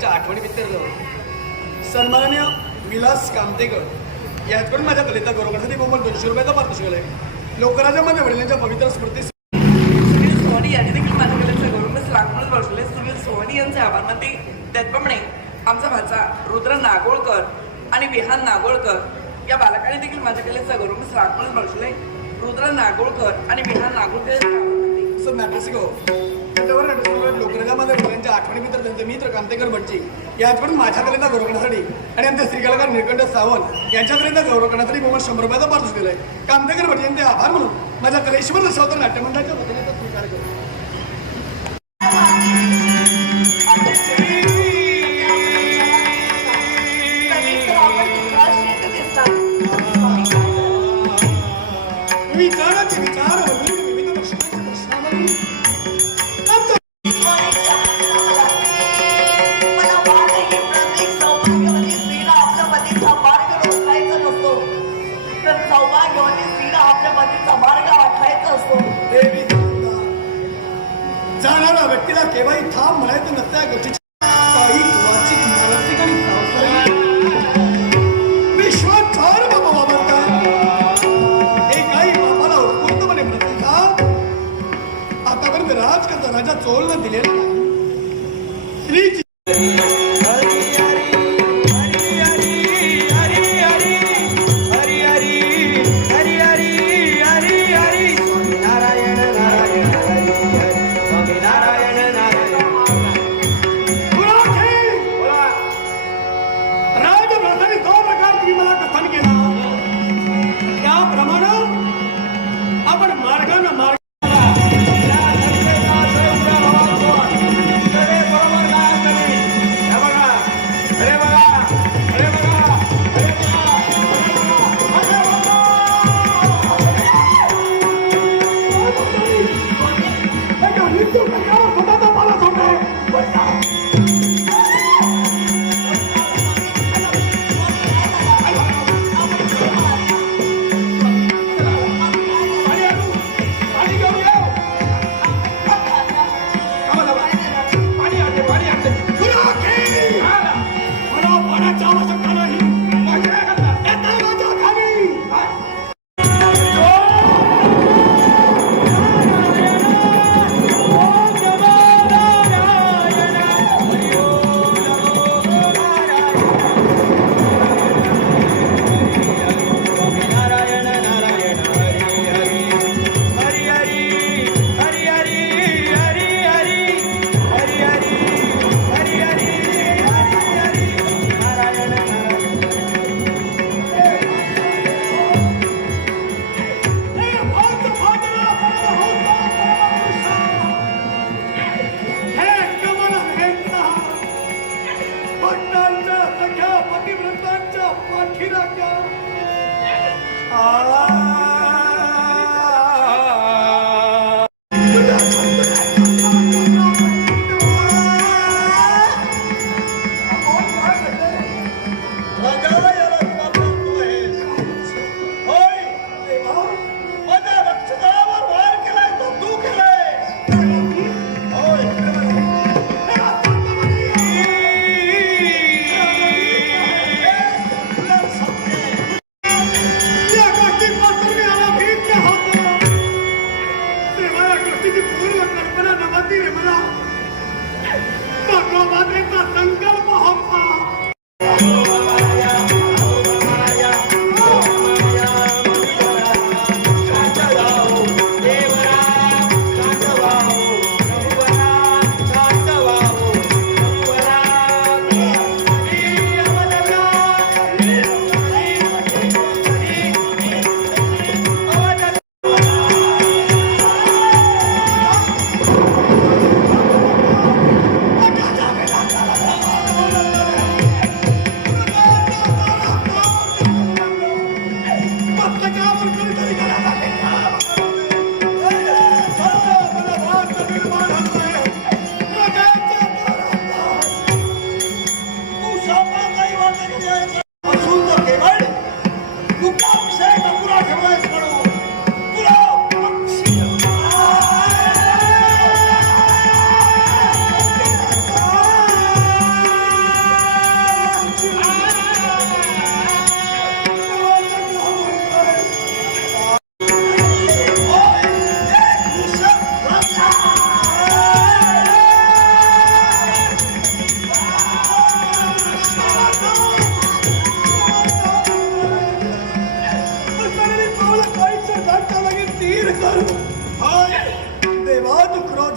त्यांच्या आठवणी सन्माननीय विलास कामतेकर याचकडून माझ्या कलिता गौरव मोबाईल दोनशे रुपयाचा पारितोषिक आहे. लोकराजा माझ्या वडिलांच्या पवित्र स्मृती सुनील सोहनी यांनी देखील माझ्या कलेचा गौरवच लागूनच बसले सुनील सोहनी यांचे आभार मानते. त्याचप्रमाणे आमचा भाचा रुद्र नागोळकर आणि विहान नागोळकर या बालकाने देखील माझ्या कलेचा गौरवच लागूनच बसले रुद्र नागोळकर आणि विहान नागोळकर सर आभार मॅट्रिसिको त्याच्यावर लोकराजा माझ्या आठवणी मित्र त्यांचे मित्र कामतेकर भटजी याचकडून माझ्याकडे कलेचा गौरव करण्यासाठी आणि आमचे श्रीकलाकार निळकंठ सावंत यांच्याकडे गौरव करण्यासाठी मोबाईल शंभर रुपयाचा पारितोषिक दिलाय. कामतेकर भटजी यांचे आभार म्हणून माझ्या कलेश्वर दशावतर नाट्यमंडळाच्या वतीने जाणाऱ्या व्यक्तीला केव्हाही थांब म्हणायचं नसतं या गोष्टीची. काही वाचिक मानसिक आणि बाबा वापरतात एकाही बापाला उत्स्फूर्तपणे प्रतिसाद आतापर्यंत राजकर्ता राजा चोळनं दिलेला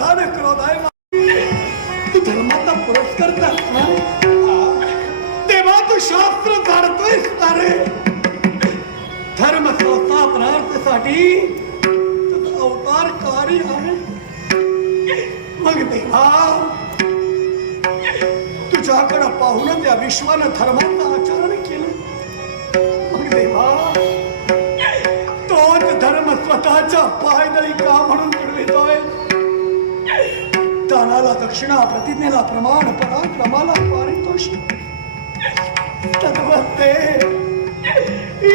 माझ्यामध्ये क्रोध आहे तू धर्माचा पुरस्कार तेव्हा तू शास्त्र काढतोयस का धर्म संस्थापनार्थासाठी अवतार कार्य आहे मग देवा तुझ्याकडं पाहून त्या विश्वानं धर्माचं आचरण केलं. मग देवा तोच धर्म स्वतःचा पायदळी का म्हणून ದಾನಾಲ ದಕ್ಷಿಣ ಪ್ರತಿಜ್ಞೆಲ ಪ್ರಮಾಣ ಪದ ಕ್ರಮಾಲ ಪಾರಿತೋಷ ತದ್ವತ್ತೇ ಈ